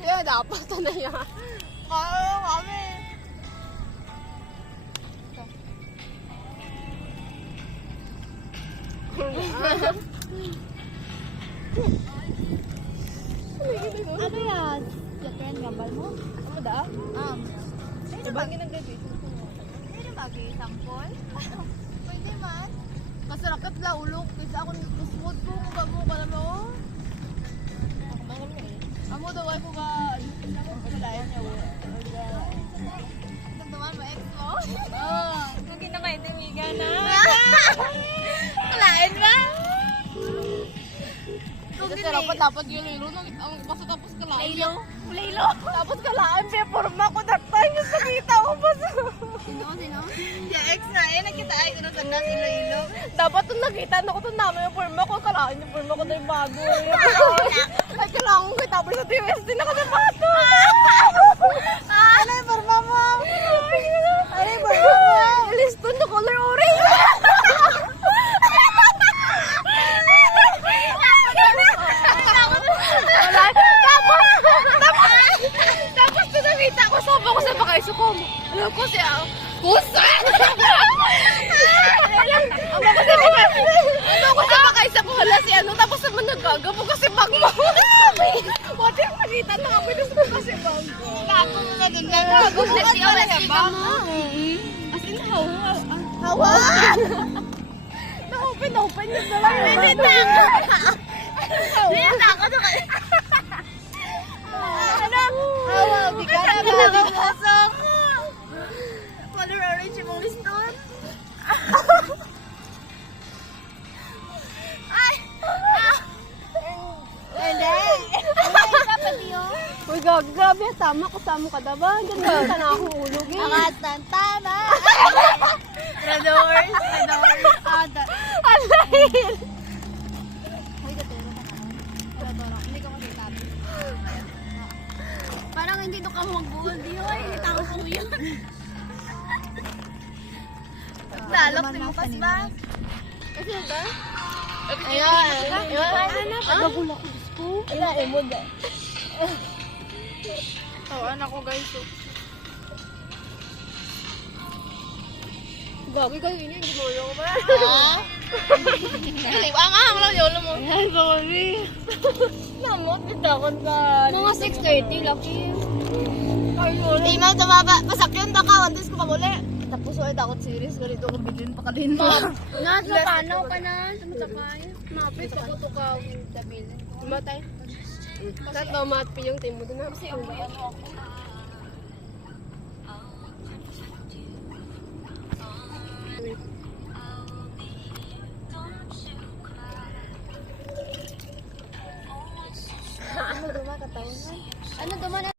Ya, dapat na yan. Kami. Ano yan? Yakin, gambal mo? Ano da? Sabagin ng gabi. Pwede mag-sampol? Pwede man. Masarakat la ulok. Kasi ako nagkusmod ko. Kung ba mo ka na mo? Amo daw ay ko ka. Malayan niya. Tuntuman mo ex mo? Oo. Kung kinakaitimigan na. Malayan ba? Kasi dapat yung lilo. Ang pasatapos ka lang. Laylo? Tapos kalaan, may forma ko daktan yung sakita ko pa sa... Sino? Yung ex na, nakita ay ko na sa nas ilo-ilo. Dapat nung nakita na ko ito namin yung forma ko, kalaan yung forma ko na yung bago. Ay, kailangan ko tapos sa TUSD na kasapato. Ano yung forma mo? Ano yung forma mo? Liston na color orange. Tapos pinakita ko, sabi ko sa pakaiso ko. Alam ko siya. Kusa! Ano ko sa pakaiso ko, hala si ano. Tapos naman nagagapo kasi bag mo. What if nakita na kami na sa kasi bag mo. Gago mo na din na. Gago na Kasi siya, kasi ba? ka mo. As in, hawa. Hawa! Na-open niya sa lang. Pinita ako na kayo. Hawa, di ka na Nakapasok. Color orange yung mong liston. Ay! Hindi. Dapat yun. Uy, grabe. Tama, kasama ka diba? Ganda na akong ulog eh. Nakastan tama. Radors. Alayin! Hoy, gatero ka naman. Toro. Hindi ka masitabi. Parang hindi to ka magbuhol di hoy. Tao po yun. Dalok si Mukas ba? Kasi ba? Ayun. Anak, nagagula ko gusto. Ala, mo da. Oh, anak ko guys. Gabi kayo ini, hindi mo yung ba? Kasi, ang lang yolo mo. Sorry. Namot, bitakon ka. Mga 6:30, lucky. Hindi man tumaba. Pasakyan na ka, wantis ko pamuli. Tapos ay takot series, ganito ko bilhin pa kalin mo. Nas, mapanaw ka na. Sumasakay. Mapit ako to ka, tabilin. Matay. Tatlo matpi yung team mo din na. Kasi amoy ano ako. Ano dumakat taon na? Ano duman